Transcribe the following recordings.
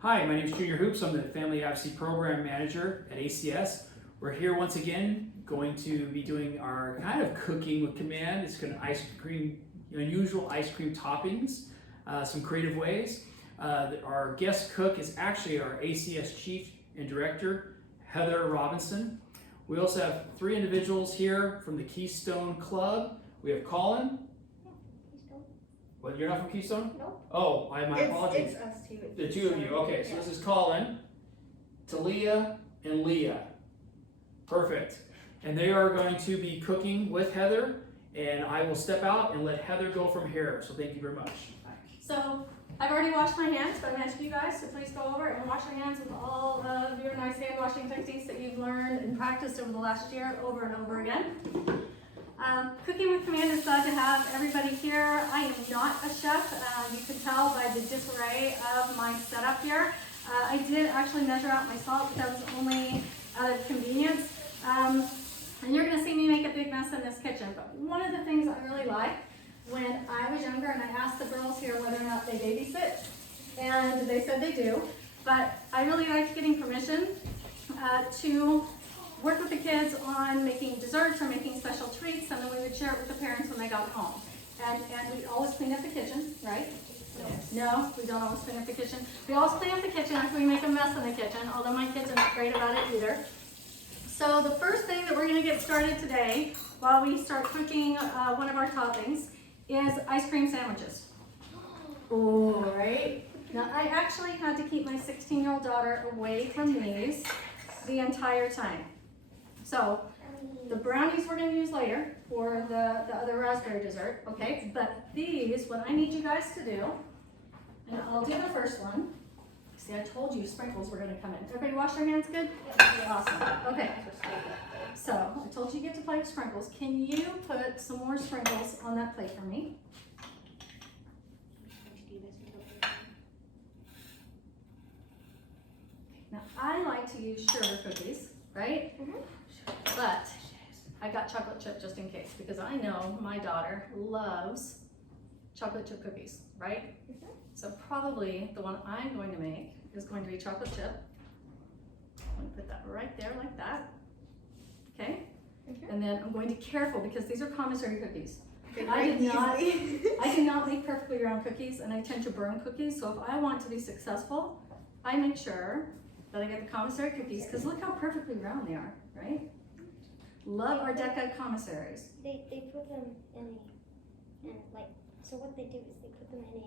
Hi, my name is Junior Hoops. I'm the Family Advocacy Program Manager at ACS. We're here once again going to be doing our kind of cooking with command. It's going to ice cream, unusual ice cream toppings, some creative ways. Our guest cook is actually our ACS Chief and Director, Heather Robinson. We also have three individuals here from the Keystone Club. We have Colin. What, you're not from Keystone? No. Oh, my apologies. It's us two. The two of you. Okay, so this is Colin, Talia, and Leah. Perfect. And they are going to be cooking with Heather, and I will step out and let Heather go from here. So thank you very much. So I've already washed my hands, but I'm going to ask you guys to please go over and wash your hands with all of your nice hand washing techniques that you've learned and practiced over the last year over and over again. Cooking with Command is glad to have everybody here. I am not a chef. You can tell by the disarray of my setup here. I did actually measure out my salt, but that was only out of convenience. And you're going to see me make a big mess in this kitchen. But one of the things I really like, when I was younger and I asked the girls here whether or not they babysit, and they said they do, but I really liked getting permission to work with the kids on making desserts or making special treats, and then we would share it with the parents when they got home. And we always clean up the kitchen, right? No, we don't always clean up the kitchen. We always clean up the kitchen after we make a mess in the kitchen, although my kids are not great about it either. So the first thing that we're going to get started today, while we start cooking one of our toppings, is ice cream sandwiches. All right. Now I actually had to keep my 16-year-old daughter away from these the entire time. So the brownies we're going to use later for the other raspberry dessert, okay? But these, what I need you guys to do, and I'll do the first one. See, I told you sprinkles were going to come in. Everybody wash their hands good? Awesome. Okay. So I told you get to play with sprinkles. Can you put some more sprinkles on that plate for me? Now I like to use sugar cookies, right? But I got chocolate chip just in case, because I know my daughter loves chocolate chip cookies, right? So probably the one I'm going to make is going to be chocolate chip. I'm going to put that right there like that. Okay? And then I'm going to be careful because these are commissary cookies. I did not make perfectly round cookies, and I tend to burn cookies. So if I want to be successful, I make sure that I get the commissary cookies, because look how perfectly round they are, right? Love our Deca commissaries. They put them in so what they do is they put them in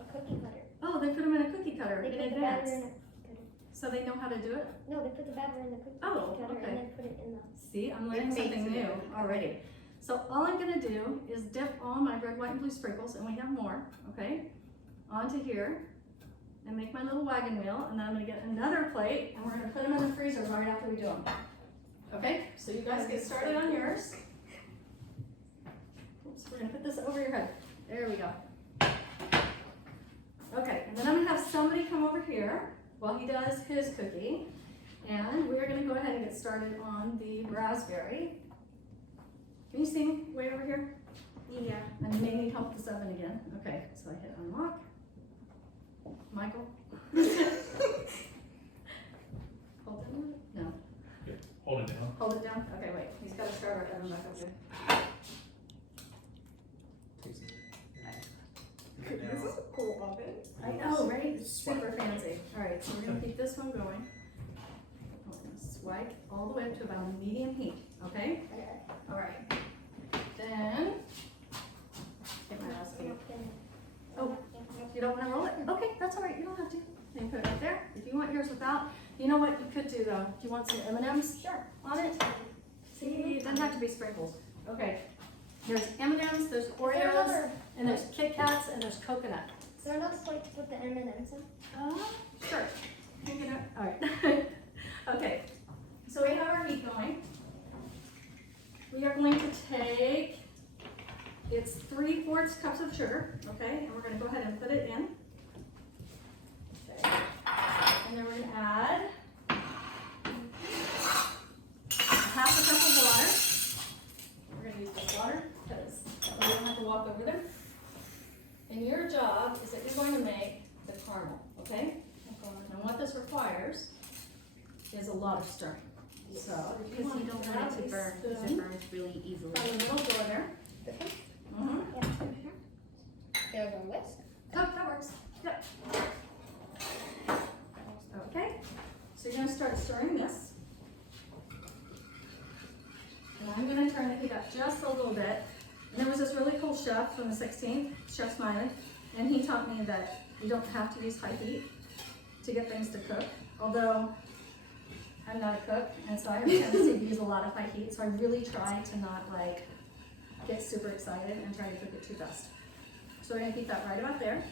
a cookie cutter. Oh, they put them in a cookie cutter They in put the advance. batter in a cookie cutter. So they know how to do it? No, they put the batter in the cookie Oh, cutter okay. and then put it in the... See, I'm learning something new already. So all I'm gonna do is dip all my red, white, and blue sprinkles, and we have more, okay, onto here, and make my little wagon wheel, and then I'm gonna get another plate, and we're gonna put them in the freezer right after we do them. Okay, so you guys get started on yours. Oops, we're gonna put this over your head. There we go. Okay, and then I'm gonna have somebody come over here while he does his cookie, and we're gonna go ahead and get started on the raspberry. Can you see me way over here? Yeah. And you may need help with this oven again. Okay, so I hit unlock. Michael? Hold it down? No. Yeah, hold it down. Hold it down? Okay, wait. He's got to start our oven back up here. This is a cool oven. I know, right? It's super fancy. All right, so we're going to keep this one going. We're going to swipe all the way up to about a medium heat, okay? All right. Then, get my recipe. Oh, you don't want to roll it? Okay, that's all right. You don't have to. Then put it right there. If you want yours without, you know what you could do though? Do you want some M&Ms? Sure. On it? See, it doesn't have to be sprinkles. Okay. There's M&Ms, there's Oreos, and there's Kit Kats, and there's coconut. Is there enough to put the M&Ms in? Sure. You can get it. All right. Okay. So we have our heat going. We are going to take, it's 3/4 cups of sugar, okay, and we're going to go ahead and put it in. Okay. And then we're going to add half a cup of water. We're going to use this water because we don't have to walk over them. And your job is that you're going to make the caramel, okay? is a lot of stirring. So Because you don't want it to burn, because it burns really easily. From the little door there. This one? Mm-hmm. Yeah. There's a list. Oh, that works. Yep. Okay. So you're gonna start stirring this. And I'm gonna turn the heat up just a little bit. And there was this really cool chef from the 16th, Chef Smiley, and he taught me that you don't have to use high heat to get things to cook. Although I'm not a cook, and so I have a tendency to use a lot of high heat, so I really try to not like get super excited and try to cook it too fast. So we're gonna keep that right about there.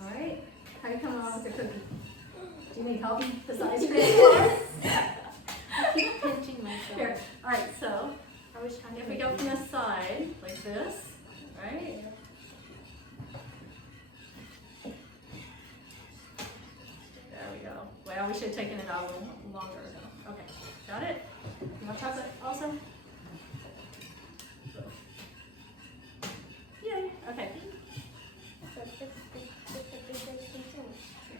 All right, how are you coming along with your cookie? Do you need help besides cream? I keep pinching myself. Here, all right, so I was trying to if we go from the side, like this, right? There we go. Well, we should have taken it out a little longer ago. Okay, got it? You want chocolate also? Yay, okay. So this a big consumer.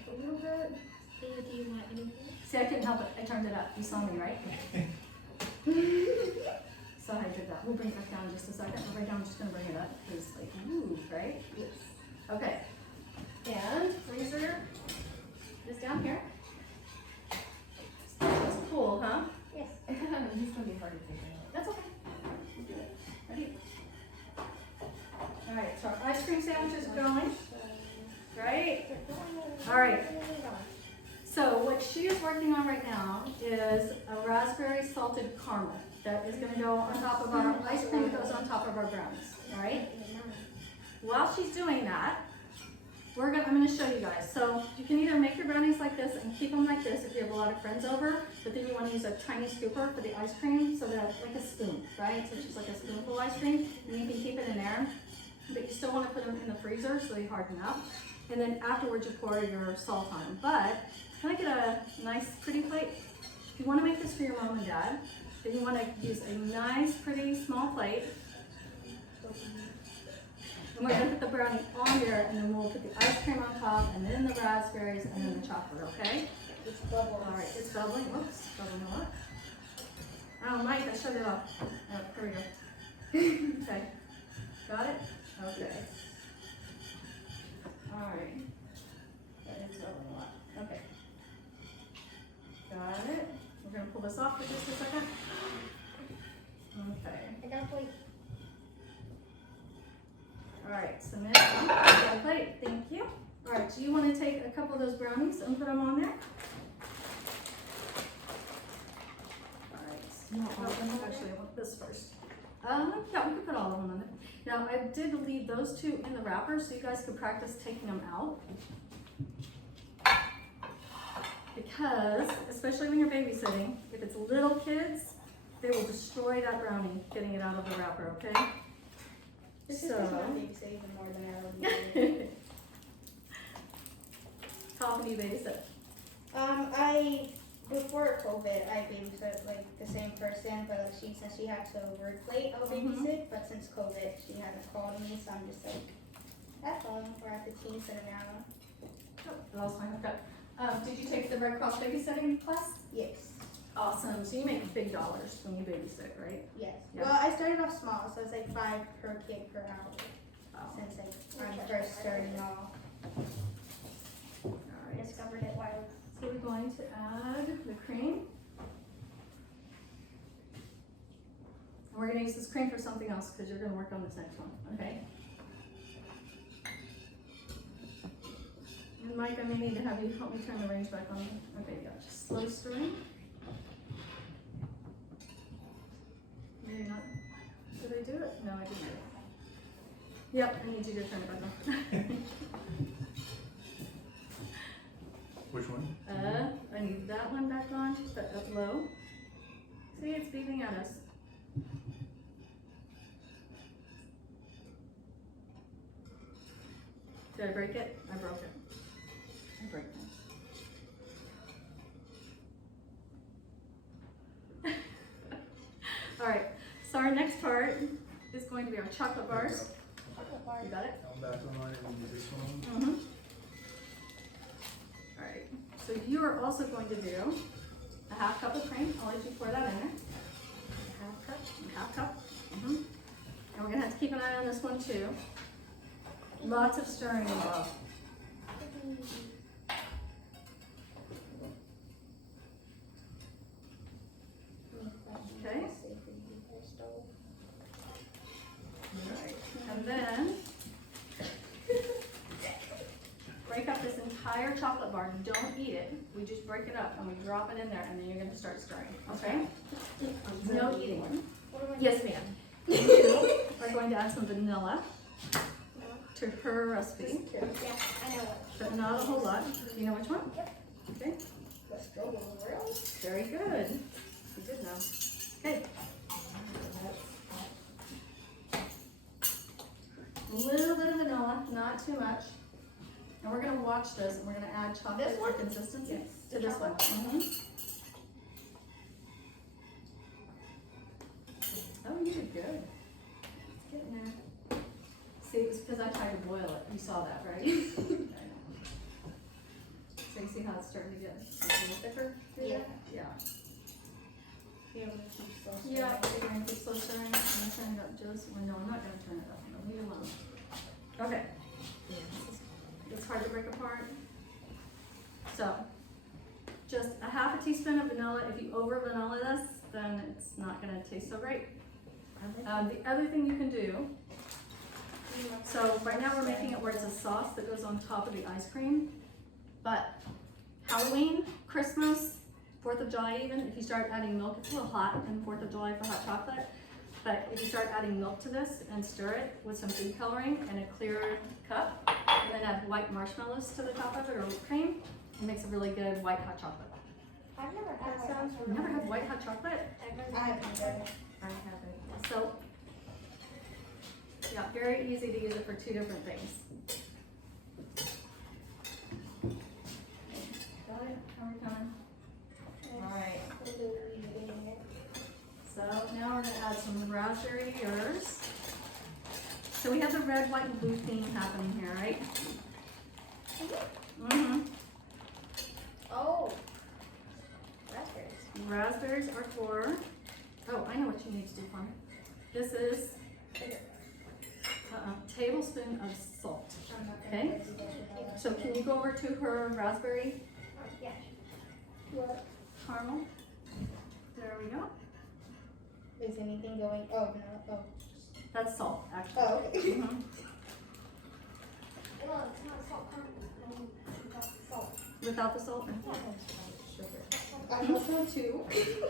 A little bit. Do you want anything? See, I couldn't help it. I turned it up. You saw me, right? So I did that. We'll bring it back down in just a second. Right now I'm just gonna bring it up because like, ooh, right? Yes. Okay. And freezer is down here. It's cool, huh? Yes. He's gonna be hard to figure out. That's okay. We'll do it. Ready? All right, so our ice cream sandwich is going, right? All right. So what she is working on right now is a raspberry salted caramel that is gonna go on top of our ice cream that goes on top of our brownies, all right? While she's doing that, I'm gonna show you guys. So you can either make your brownies like this and keep them like this if you have a lot of friends over, but then you wanna use a tiny scooper for the ice cream so that, like a spoon, right? So it's just like a spoonful ice cream, and you can keep it in there, but you still wanna put them in the freezer so they harden up. And then afterwards you pour your salt on them. But can I get a nice pretty plate? If you wanna make this for your mom and dad, then you wanna use a nice pretty small plate. And we're gonna put the brownie on there, and then we'll put the ice cream on top, and then the raspberries, and then the chocolate, okay? It's bubbles. All right, it's bubbling. Whoops, bubbling a lot. Oh, Mike, I shut it off. Oh, here we go. Okay, got it? Okay. All right. That is bubbling a lot. Okay. Got it. We're gonna pull this off for just a second. Okay. I got a plate. All right, submit. Got a plate. Thank you. All right, do you want to take a couple of those brownies and put them on there? All right. No, Actually, I want this first. Yeah, we could put all of them on there. Now, I did leave those two in the wrapper so you guys could practice taking them out. Because, especially when you're babysitting, if it's little kids, they will destroy that brownie getting it out of the wrapper, okay? This So- is my babysit even more than I already did. How often do you babysit? Before COVID, I babysat like the same person, but like she said she had to work late, I'll babysit, but since COVID, she hasn't called me, so I'm just like at home or at the teen center now. Oh, that was fine. Okay. Did you take the Red Cross babysitting class? Yes. Awesome. So you make big dollars when you babysit, right? Yes. Yeah. Well, I started off small, so it's like 5 per kid per hour Wow. since like I'm first starting off. All I right. discovered it while So we're going to add the cream. And we're going to use this cream for something else because you're going to work on this next one, okay? And Mike, I may need to have you help me turn the range back on. Okay, yeah, just slow stirring. Maybe not. Did I do it? No, I didn't do it. Yep, I need you to turn it back on. Which one? I need that one back on, but up low. See, it's beeping at us. Did I break it? I broke it. I break things. All right, so our next part is going to be our chocolate bars. chocolate bar. You got it? I'm back on and use this one. Mm-hmm. All right, so you are also going to do a half cup of cream. I'll let you pour that in there. Half cup. Half cup. And we're gonna have to keep an eye on this one too. Lots of stirring involved. Okay. And then break up this entire chocolate bar. Don't eat it. We just break it up and we drop it in there, and then you're gonna start stirring. Okay? No eating. Yes, ma'am. We're going to add some vanilla to her recipe, Yeah, I know what. but not a whole lot. Do you know which one? Okay. Let's go with the world. Very good. You did know. Okay. A little bit of vanilla, not too much. And we're gonna watch this, and we're gonna add chocolate This one? for consistency Yes. to this one. Oh, you did good. It's getting there. See, it was because I tried to boil it. You saw that, right? So you see how it's starting to get a little thicker? Yeah. Yeah. Yeah, we'll keep so Yeah, you're gonna keep slow stirring. I'm gonna turn it up just, well, no, I'm not gonna turn it up. No, leave it alone. Okay. It's hard to break apart. So, just a half a teaspoon of vanilla. If you over vanilla this, then it's not gonna taste so great. The other thing you can do, so right now we're making it where it's a sauce that goes on top of the ice cream. But Halloween, Christmas, 4th of July even, if you start adding milk, it's a little hot in 4th of July for hot chocolate. But if you start adding milk to this and stir it with some food coloring and a clear cup, and then add white marshmallows to the top of it or whipped cream, it makes a really good white hot chocolate. I've never had That sounds You've never had white hot chocolate? I haven't. I haven't. So, yeah, very easy to use it for two different things. Got it? How are we coming? Alright, so now we're gonna add some raspberry yours. So we have the red, white, and blue theme happening here, right? Mm-hmm. Oh. Raspberries. Raspberries are for, oh, I know what you need to do for me. This is a tablespoon of salt. Okay. So can you go over to her raspberry Yeah. What? caramel? There we go. Is anything going? Oh, no. Oh. That's salt, actually. Oh, okay. Mhm. Well, it's not salt caramel. Salt. Without the salt? Sugar. I thought so too.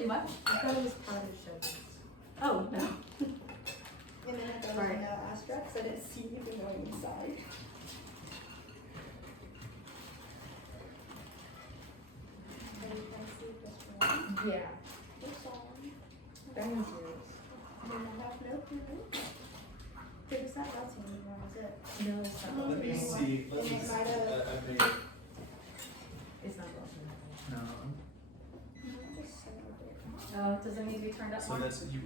You what? I thought it was powdered sugar. Oh, no. And then I thought it was Alright. no asterisk, so I didn't see anything going inside. And you can see this one. Yeah. This one. That one's yours. And then I have no clue. Because that last one was it. No, it's not. Let me see, let me And it see, might have. I made, It's not Wilson. no, Just a little bit. Oh, does it need to be turned up so more? that's, you,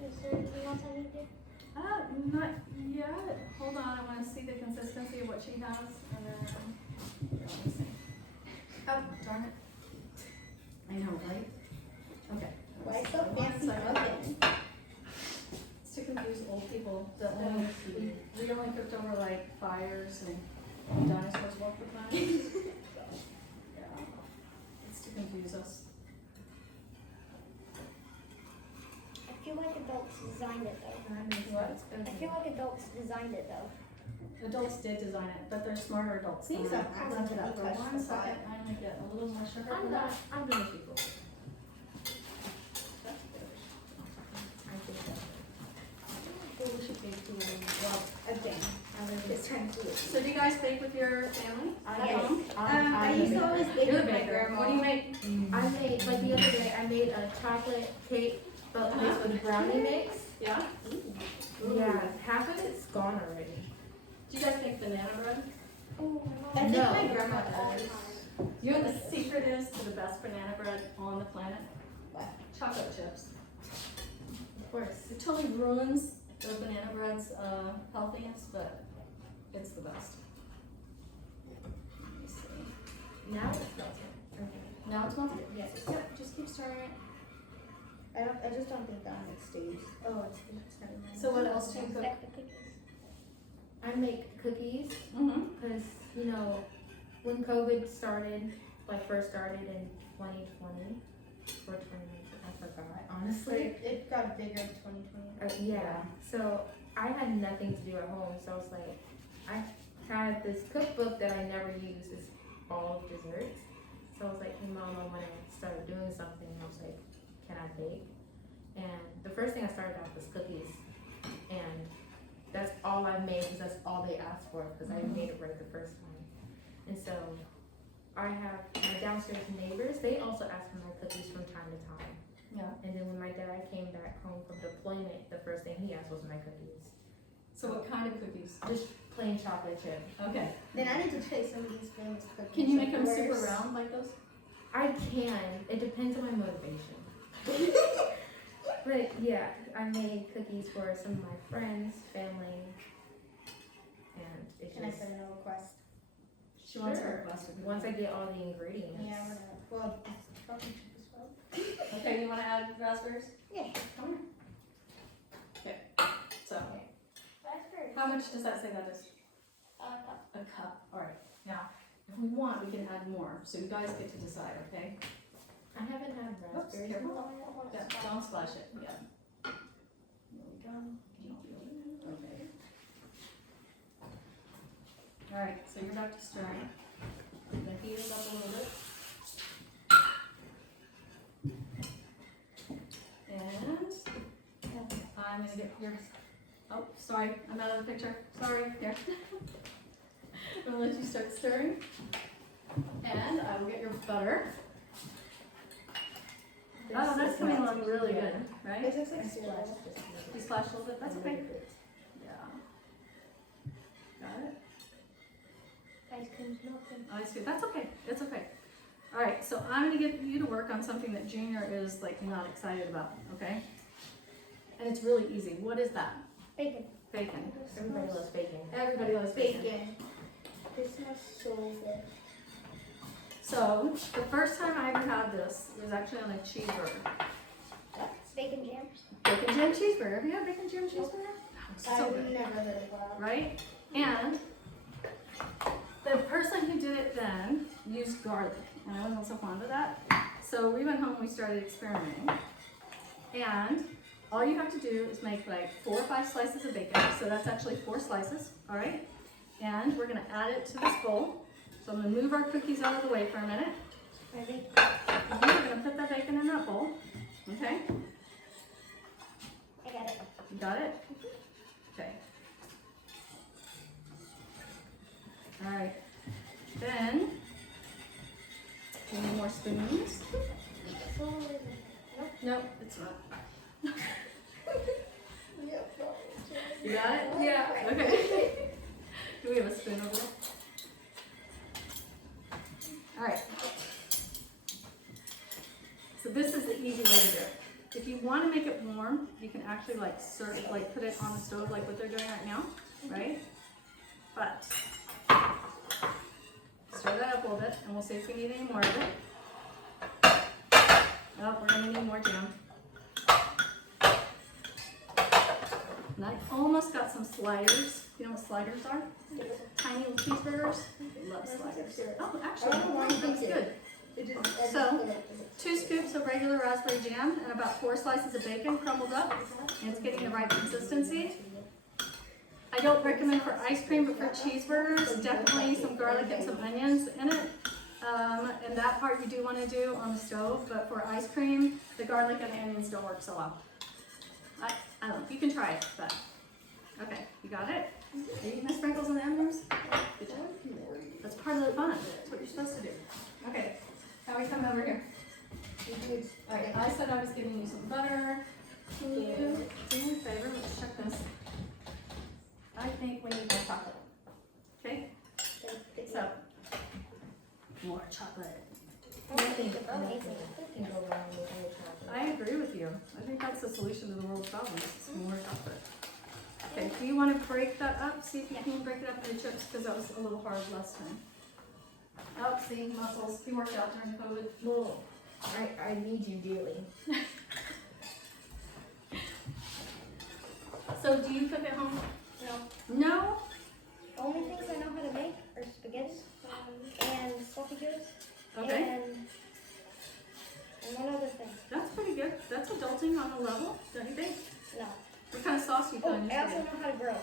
Is there anything else I need to do? Not yet. Hold on, I wanna see the consistency of what she has, and then, let me see. Oh, darn it. I know, right? Okay. Why so fancy looking? It's to confuse old people that only, we only cooked over like fires and dinosaurs walked the planet. Yeah. It's to confuse us. I feel like adults designed it though. What? I feel like adults designed it though. Adults did design it, but they're smarter adults. than Please I. don't Hold ask on to me that to for touch one the second. pot. I'm gonna get a little more sugar for I'm that. not, I'm gonna people. That's good. I think that's Well, we should bake too. Well, a thing. Just trying to do it. So do you guys bake with your family? Yes. I used to always bake You're the with my baker. grandma. What do you make? I made, like the other day, I made a chocolate cake, but mixed with brownie mix. Yeah? Yeah, half of it's gone already. Do you guys make banana bread? I think No. my grandma does. You know what the secret is to the best banana bread on the planet? What? Chocolate chips. Of course. It totally ruins the banana bread's healthiness, but It's the best. Let me see. Now it's melting. Okay. Now it's melted? Yes. Yep, just keep stirring it. I just don't think that one stays. Oh, it's never mind. So what else do you cook? Like the cookies. I make cookies Mm-hmm. because, you know, when COVID started, like first started in 2020 or 2019, I forgot, honestly. It got bigger in 2020. Yeah, so I had nothing to do at home, so I was like, I had this cookbook that I never use, it's all desserts. So I was like, hey mom, I want to start doing something. I was like, can I bake? And the first thing I started off was cookies, and that's all I made because that's all they asked for because I made it right the first time. And so I have my downstairs neighbors, they also ask for my cookies from time to time. Yeah. And then when my dad came back home from deployment, the first thing he asked was my cookies. So what kind of cookies? Just plain chocolate chip. Okay. Then I need to try some of these famous cookies. Can you make of them super course. round like those? I can. It depends on my motivation. But yeah, I made cookies for some of my friends, family, and it's Can I just put in a request? She wants Sure. her request. once I get all the ingredients. Yeah, I'm gonna. Well, it's chocolate chip as well. Okay, you wanna add raspberries? Yeah. Come here. Okay, so, Raspberry. how much does that say that is? Cup. A cup, alright. Now, if we want, we can add more, so you guys get to decide, okay? I haven't had Oops, raspberries. careful. I don't want Yeah, to stop. don't splash it, yeah. There we go. Okay. Alright, so you're back to stirring. I'm gonna heat it up a little bit. And I'm gonna get your, oh, sorry, I'm out of the picture, sorry, here. I'm gonna let you start stirring. And I will get your butter. Oh, that's coming along really good, right? It just like I splashed cereal. just a little You splash a little bit, that's bit. okay. Yeah. Got it? Ice cream's melting. I see, that's okay, it's okay. All right, so I'm gonna get you to work on something that Junior is like not excited about, okay? And it's really easy. What is that? Bacon. Bacon. Everybody loves bacon. Everybody loves bacon. Bacon. This smells so good. So the first time I ever had this was actually on a cheeseburger. It's bacon jam. Bacon jam cheeseburger. Have you had bacon jam cheeseburger? So I've good, never heard of that. right? And the person who did it then used garlic, and I wasn't so fond of that. So we went home and we started experimenting. And all you have to do is make like 4 or 5 slices of bacon. So that's actually 4 slices, all right? And we're gonna add it to this bowl. So I'm gonna move our cookies out of the way for a minute. Ready? And we're gonna put that bacon in that bowl, okay? I got it. You got it? Okay. All right. Then, we need more spoons. Nope, it's not. You got it? Yeah. Okay. Do we have a spoon over there? All right. So this is the easy way to do it. If you want to make it warm, you can actually like serve, like put it on the stove like what they're doing right now, right? But stir that up a little bit, and we'll see if we need any more of it. Oh, we're gonna need more jam. And I almost got some sliders. You know what sliders are? Tiny little cheeseburgers. Love sliders. Oh, actually, that's good. So, 2 scoops of regular raspberry jam and about 4 slices of bacon crumbled up. And it's getting the right consistency. I don't recommend for ice cream, but for cheeseburgers, definitely some garlic and some onions in it. And that part you do want to do on the stove, but for ice cream, the garlic and the onions don't work so well. I don't know, you can try it, but, okay, you got it? Are you eating the sprinkles and the onions? Good job. That's part of the fun, that's what you're supposed to do. Okay, now we come over here. Alright, I said I was giving you some butter. Can you do me a favor, let's check this. I think we need more chocolate. Okay, so, more chocolate. Nothing can go wrong with more chocolate. I agree with you. I think that's the solution to the world's problems, is more chocolate. Okay, do you want to break that up? See if you can break it up into chips, because that was a little hard last time. Oh, see, muscles. He worked out during COVID. Well, I need you dearly. So do you cook at home? No. No? Only things I know how to make are spaghetti and sloppy joes Okay. and one other thing. That's pretty good. That's adulting on a level, don't you think? No. What kind of sauce do you put Oh, on your I also spaghetti? know how to grill.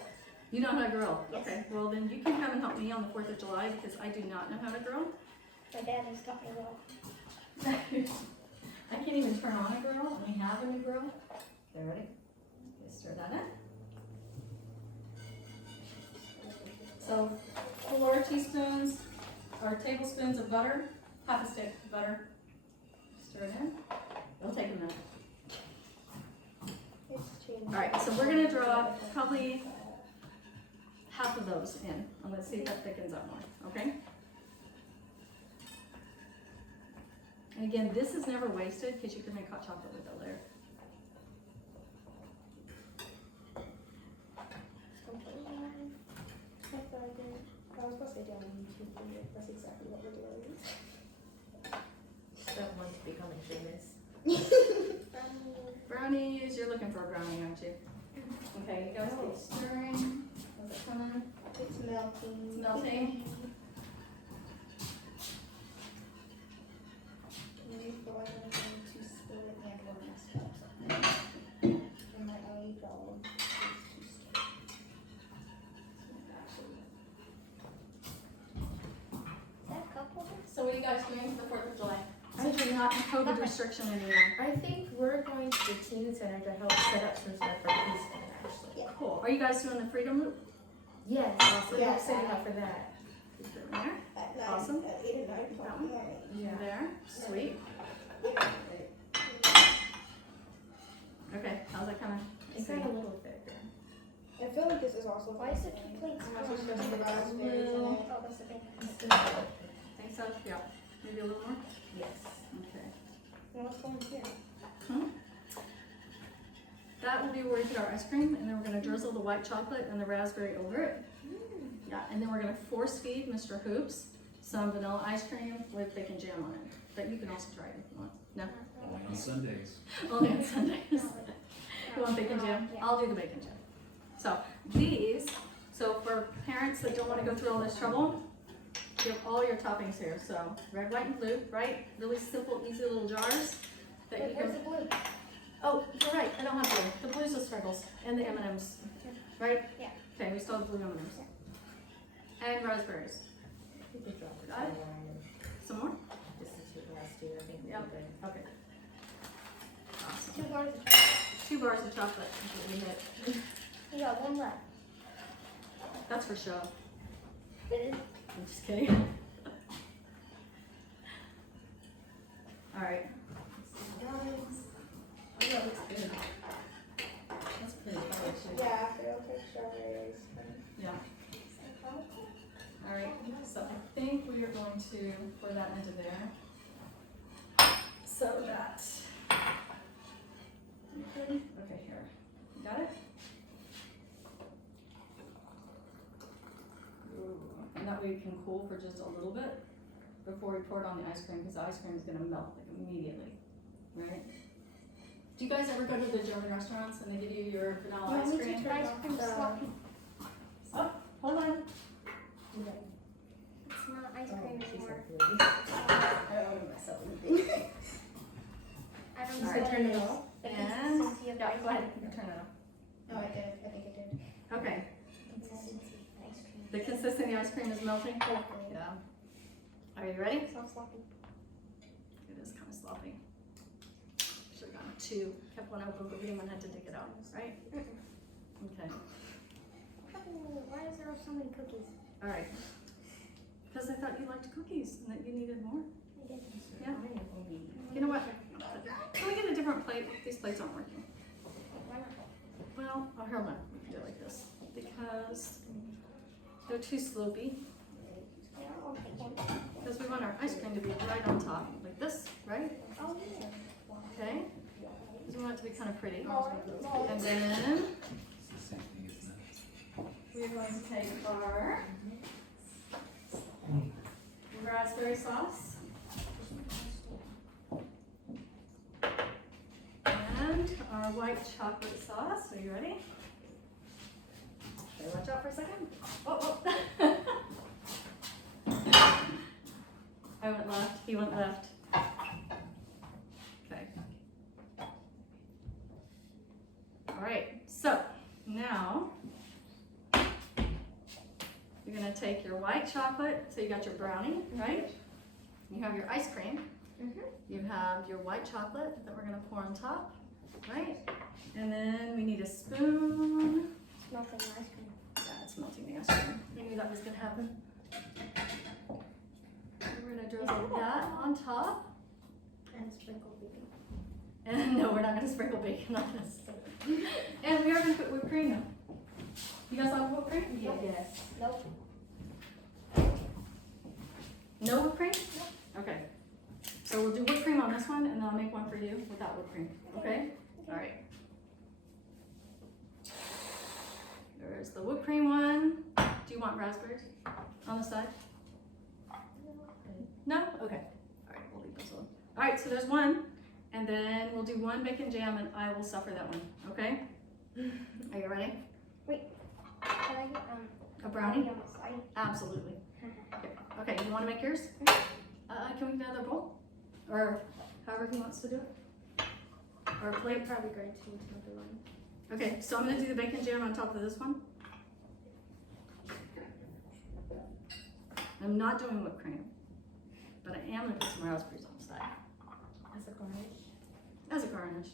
You know how to grill? Yes. Okay, well then you can come and help me on the 4th of July because I do not know how to grill. My dad has taught me well. I can't even turn on a grill, and we have a new grill. Okay, ready? Just stir that in. So 4 teaspoons or tablespoons of butter, half a stick of butter. Stir it in. It'll take a minute. It's changed. All right, so we're gonna drop probably half of those in. I'm gonna see if that thickens up more, okay? And again, this is never wasted because you can make hot chocolate with it later. I was supposed to do on YouTube video. That's exactly what we're doing. Step 1 to becoming famous. Brownies, you're looking for a brownie, aren't you? Okay, you guys keep stirring. Is it coming? It's melting. It's melting. Maybe feel like I'm going to spill it and or mess up something. And my olive oil is too strong. Is that a cup holder? So what are you guys doing for the 4th of July? Since you're not in COVID restriction anymore. I think we're going to the teen center to help set up some stuff for Peace Center, actually. Cool. Are you guys doing the Freedom Loop? Yes, we're Yes, setting I up for that. Keep it in there. At 9, Awesome. At 8 or 9 o'clock in the morning. Yeah. There. Sweet. Okay, how's that coming? It's got a little thicker. I feel like this is also. Why is there 2 plates? I'm also supposed to put raspberries in it. Oh, that's the big one. Think so? Yeah. Maybe a little more? Yes. Okay. And what's going here? That will be where we put our ice cream, and then we're gonna drizzle the white chocolate and the raspberry over it. Yeah, and then we're gonna force feed Mr. Hoops some vanilla ice cream with bacon jam on it. But you can also try it if you want. No? On Sundays. Only on Sundays. You want bacon jam? Yeah. I'll do the bacon jam. So for parents that don't wanna go through all this trouble, you have all your toppings here. So red, white, and blue, right? Really simple, easy little jars that Wait, you where's can. the blue? Oh, you're right, I don't have blue. The blue's the sprinkles and the M&Ms, right? Yeah. Okay, we still have blue M&Ms. And raspberries. We could drop it Got it? down and Some more? just to last year, I think we Yep. could. Okay. Awesome. 2 bars of chocolate. 2 bars of chocolate is what we hit. We got 1 left. That's for show. It is. I'm just kidding. All right. Oh, that looks good. That's pretty color too. Yeah, after I'll take strawberries. Yeah. All right. So I think we are going to pour that into there. So that. You good? Okay, here. You got it? Ooh. And that way it can cool for just a little bit before we pour it on the ice cream, because the ice cream is going to melt like immediately, right? Do you guys ever go to the German restaurants and they give you your vanilla ice cream? Ice cream sloppy. Oh, hold on. It's not ice cream She's anymore. like, really? I don't know myself. I don't All know right, what turn it it is. off. The And, consistency of yeah, ice go ahead, cream. turn it off. Oh, I did. I think it did. Okay, Consistency of ice cream. the consistency of the ice cream is melting? Yeah. Are you ready? It's not sloppy. It is kind of sloppy. Should've gone 2, kept one open, but we didn't have to dig it out, right? Okay, Why is there so many cookies? all right. Because I thought you liked cookies and that you needed more. I did. Yeah. You know what? Can we get a different plate? These plates aren't working. Why not? Well, oh, hold on, we can do it like this. Because they're too slopey. Yeah, I'll take one. Because we want our ice cream to be right on top, like this, right? Oh, yeah. Okay? Because we want it to be kind of pretty. Oh, And then, It's the same thing, isn't it? sauce. And our white chocolate sauce. Are you ready? Okay, watch out for a second. Oh, oh. I went left, he went left. Okay. All right, so now you're gonna take your white chocolate, so you got your brownie, right? You have your ice cream. You have your white chocolate that we're gonna pour on top, right? And then we need a spoon. Smells like ice cream. Yeah, it's melting the ice cream. I knew that was gonna happen. And we're gonna drizzle that on top. And sprinkle bacon. And no, we're not gonna sprinkle bacon on this. And we are gonna put whipped cream though. You guys like whipped cream? Yes. Nope. No whipped cream? Okay. So we'll do whipped cream on this one, and then I'll make one for you without whipped cream. Okay? All right. There's the whipped cream one. Do you want raspberries on the side? No? Okay. All right, we'll leave this one. All right, so there's one, and then we'll do one bacon jam, and I will suffer that one. Okay? Are you ready? Can I get A brownie? on the side? Absolutely. Okay, you want to make yours? Can we get another bowl? Or however he wants to do it? Or a plate? Probably going to another one. Okay, so I'm going to do the bacon jam on top of this one. I'm not doing whipped cream, but I am going to put some raspberries on the side. As a garnish. As a garnish.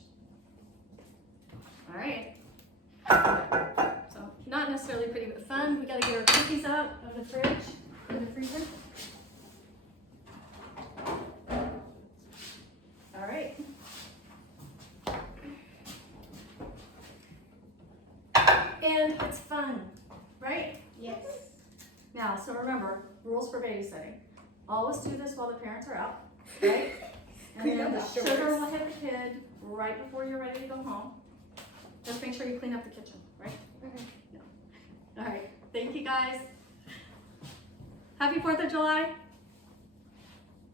All right. So, not necessarily pretty, but fun. We got to get our cookies out of the fridge, or the freezer. All right. And it's fun, right? Yes. Now, so remember, rules for babysitting. Always do this while the parents are out, right? And Clean then up the the sugar shorts. will hit the kid right before you're ready to go home. Just make sure you clean up the kitchen, right? Mhm. No. All right, thank you guys. Happy 4th of July.